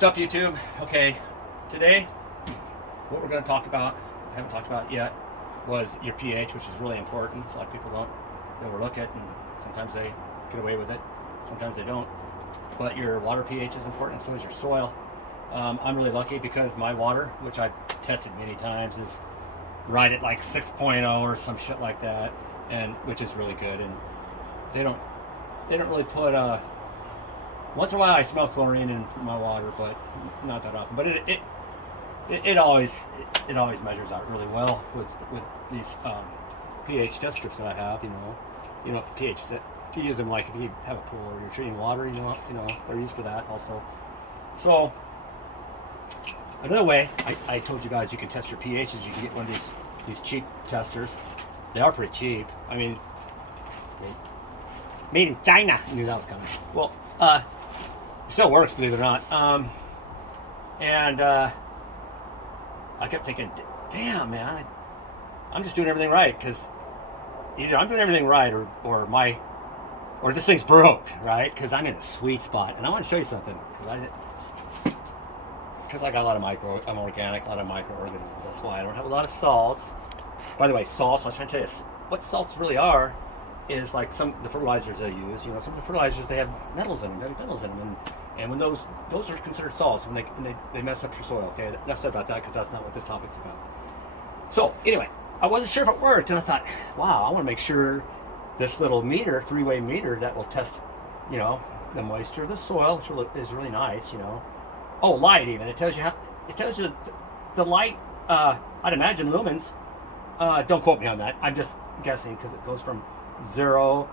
What's up, YouTube? Okay, today what we're going to talk about, I haven't talked about yet, was your pH, which is really important. A lot of people don't overlook it, and sometimes they get away with it, sometimes they don't. But your water pH is important, and so is your soil. I'm really lucky because my water, which I've tested many times, is right at like 6.0 or some shit like that, and which is really good. And they don't really put once in a while I smell chlorine in my water, but not that often. But it always measures out really well with these pH test strips that I have. You know pH that you use them like if you have a pool or you're treating water. You know they're used for that also. So another way I told you guys you can test your pH is you can get one of these cheap testers. They are pretty cheap. I mean, made in China. I knew that was coming. Well, it still works, believe it or not. I kept thinking, damn, man, I'm just doing everything right, because either I'm doing everything right or this thing's broke, right? Because I'm in a sweet spot, and I want to show you something, because I got a lot of I'm organic, a lot of microorganisms. That's why I don't have a lot of salts. By the way, salts, I was trying to tell you, what salts really are is like the fertilizers they use. Some of the fertilizers, they have metals in them, heavy metals in them, and when those are considered salts when they mess up your soil. Okay, enough said about that, because that's not what this topic's about. So anyway, I wasn't sure if it worked, and I thought, wow, I want to make sure this little meter, three-way meter that will test, the moisture of the soil, which is really nice. Oh, light even. It tells you the light. I'd imagine lumens. Don't quote me on that. I'm just guessing, because it goes from 0,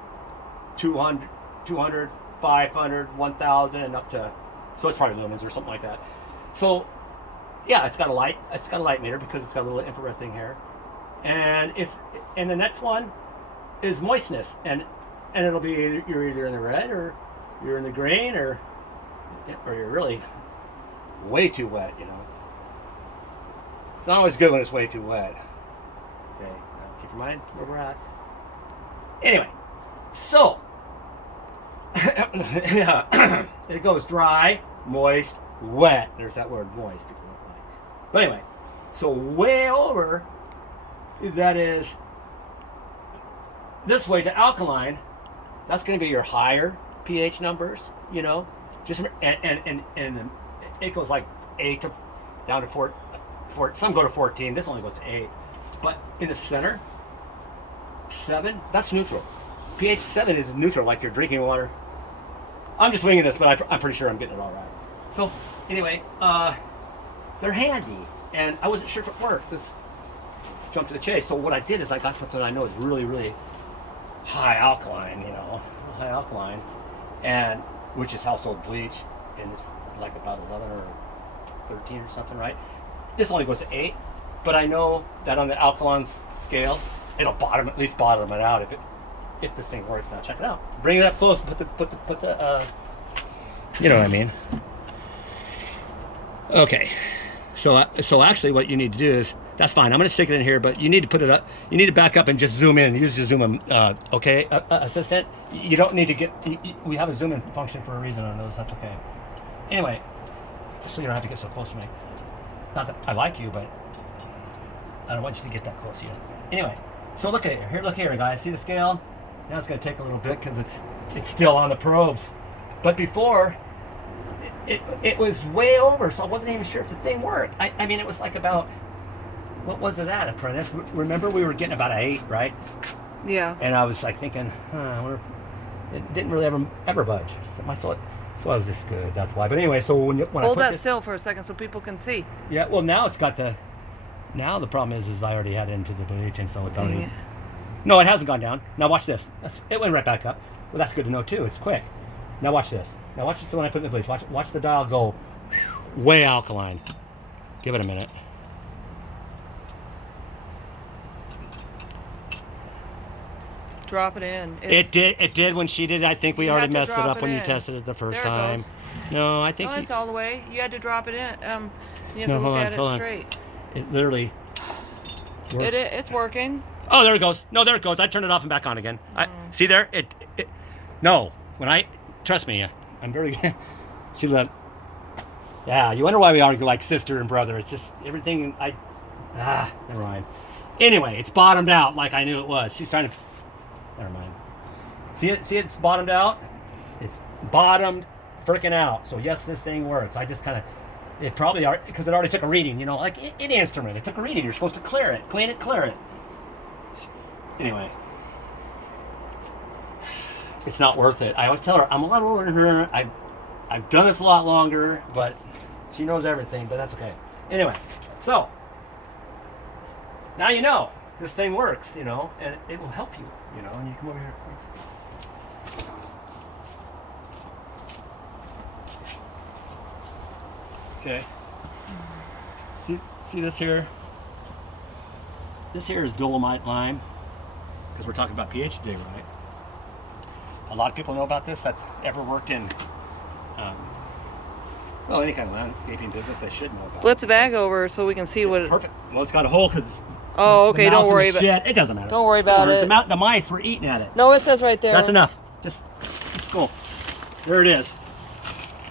200, 500, 1,000, and up to, so it's probably lumens or something like that. So yeah, it's got a light meter because it's got a little infrared thing here, and the next one is moistness, and it'll be you're either in the red or you're in the green or you're really way too wet. It's not always good when it's way too wet. Okay, keep in mind where we're at. Anyway, so it goes dry, moist, wet. There's that word moist people don't like. But anyway, so way over, that is this way to alkaline. That's going to be your higher pH numbers. Just and it goes like 8 down to 4. Some go to 14. This only goes to 8. But in the center, 7, that's neutral. pH 7 is neutral, like your drinking water. I'm just winging this, but I'm pretty sure I'm getting it all right. So anyway, they're handy, and I wasn't sure if it worked. Let's jump to the chase. So what I did is I got something I know is really, really high alkaline, and which is household bleach, and it's like about 11 or 13 or something, right? This only goes to 8, but I know that on the alkaline scale, it'll bottom it out if this thing works. Now check it out. Bring it up close. Put the you know what I mean. Okay. So actually, what you need to do is, that's fine. I'm going to stick it in here, but you need to put it up. You need to back up and just zoom in. Use the zoom in. Okay, assistant. You don't need to get. We have a zoom in function for a reason on those. That's okay. Anyway, so you don't have to get so close to me. Not that I like you, but I don't want you to get that close yet. Anyway, so look at it here. Look here, guys. See the scale? Now it's going to take a little bit because it's still on the probes. But before, it was way over, so I wasn't even sure if the thing worked. I mean, it was like about, what was it at, Apprentice? Remember we were getting about an 8, right? Yeah. And I was like thinking, I wonder if it didn't really ever budge. So I was just good. That's why. But anyway, so when Hold I put that this, still for a second so people can see. Yeah. Well, now it's got the. Now the problem is I already had it into the bleach, and so it's already. Yeah. No, it hasn't gone down. Now watch this. It went right back up. Well, that's good to know too. It's quick. Now watch this. Now watch this when I put it in the bleach. Watch the dial go way alkaline. Give it a minute. Drop it in. It did when she did. I think we already messed it up when you in. tested it the first There it time. goes. No, I think. No, it's all the way. You had to drop it in. You have No, to hold look on, at hold it on. straight. It literally. It's working. Oh, there it goes. No, there it goes. I turned it off and back on again. See there? No, when trust me, I'm very. See that? Yeah, you wonder why we argue like sister and brother. It's just everything. Never mind. Anyway, it's bottomed out like I knew it was. She's trying to. Never mind. See it? See, it's bottomed out. It's bottomed freaking out. So yes, this thing works. I just kind of. It probably because it already took a reading. You know, like any instrument, it took a reading. You're supposed to clear it, clean it, clear it. Anyway. It's not worth it. I always tell her I'm a lot older than her. I've done this a lot longer, but she knows everything. But that's okay. Anyway, so now you know this thing works. You know, and it will help you. You know, and you come over here. Okay. See this here? This here is dolomite lime because we're talking about pH today, right? A lot of people know about this that's ever worked in, well, any kind of landscaping business. They should know about. Flip the bag over so we can see what. It's perfect. Well, it's got a hole because. Oh, okay. Don't worry about it. It doesn't matter. Don't worry about it. The mice were eating at it. No, it says right there. That's enough. Just let's go. There it is.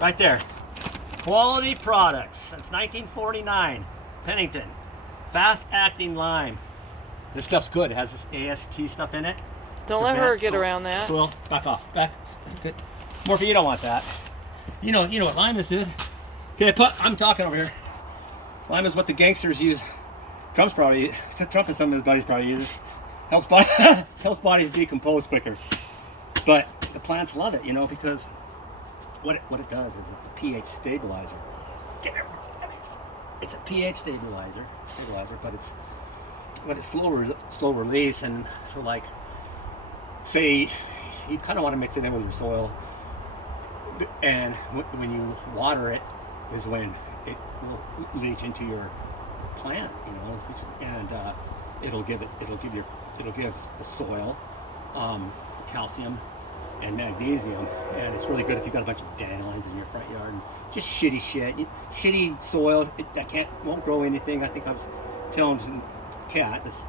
Right there. Quality products since 1949. Pennington. Fast acting lime. This stuff's good. It has this AST stuff in it. Don't let her get around that. Well, back off. Back. Good. Morphy, you don't want that. You know what lime is, dude. Okay, I'm talking over here. Lime is what the gangsters use. Trump and some of his buddies probably use. Helps bodies decompose quicker. But the plants love it, you know, because what it does is it's a pH stabilizer. It's a pH stabilizer, but it's slow release, and so like. Say you kind of want to mix it in with your soil, and when you water it is when it will leach into your plant, you know, and it'll give the soil calcium and magnesium, and it's really good if you've got a bunch of dandelions in your front yard and just shitty soil that won't grow anything. I think I was telling the cat, this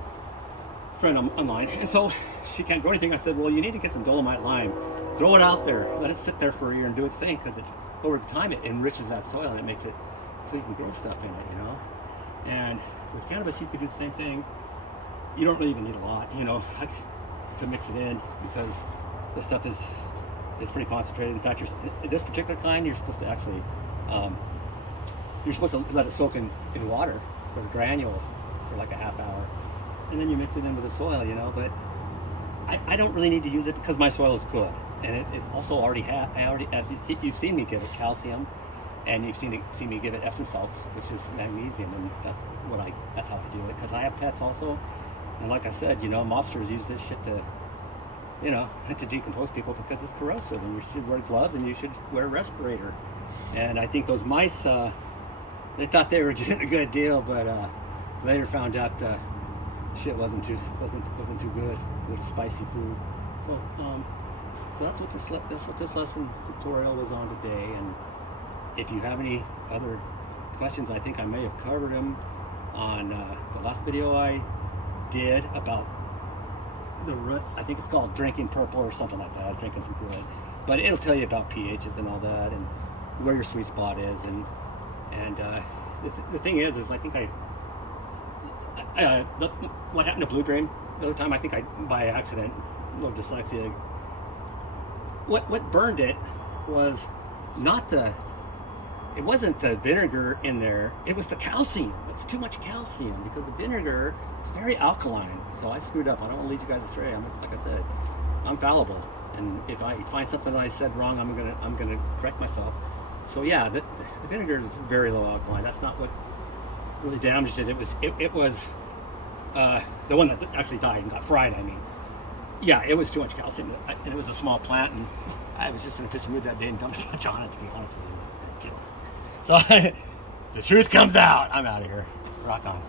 friend online, and so she can't grow anything. I said, well, you need to get some dolomite lime, throw it out there, let it sit there for a year and do its thing, because over time it enriches that soil and it makes it so you can grow stuff in it, you know. And with cannabis you could do the same thing. You don't really even need a lot, you know, to mix it in, because this stuff is pretty concentrated. In fact, this particular kind, you're supposed to actually let it soak in water for the granules for like a half hour, and then you mix it in with the soil, you know. But I don't really need to use it because my soil is good, and it also already as you've seen me give it calcium, and you've seen me give it Epsom salts, which is magnesium, and that's how I do it, because I have pets also, and like I said, you know, mobsters use this shit to, you know, to decompose people because it's corrosive, and you should wear gloves and you should wear a respirator. And I think those mice, they thought they were getting a good deal, but later found out shit wasn't too good. A little spicy food. So that's what this lesson tutorial was on today. And if you have any other questions, I think I may have covered them on the last video I did about I think it's called drinking purple or something like that. I was drinking some Kool-Aid, but it'll tell you about pHs and all that, and where your sweet spot is, and the thing is I think what happened to Blue Dream the other time, I think by accident, a little dyslexia, what burned it was it wasn't the vinegar in there, it was the calcium. It's too much calcium, because the vinegar is very alkaline. So I screwed up. I don't want to lead you guys astray. Like I said, I'm fallible, and if I find something that I said wrong, I'm gonna correct myself. So yeah, the vinegar is very low alkaline. That's not what really damaged it. It was the one that actually died and got fried. I mean, yeah, it was too much calcium, and it was a small plant, and I was just in a pissy mood that day and dumped a bunch on it, to be honest with you. So the truth comes out. I'm out of here. Rock on.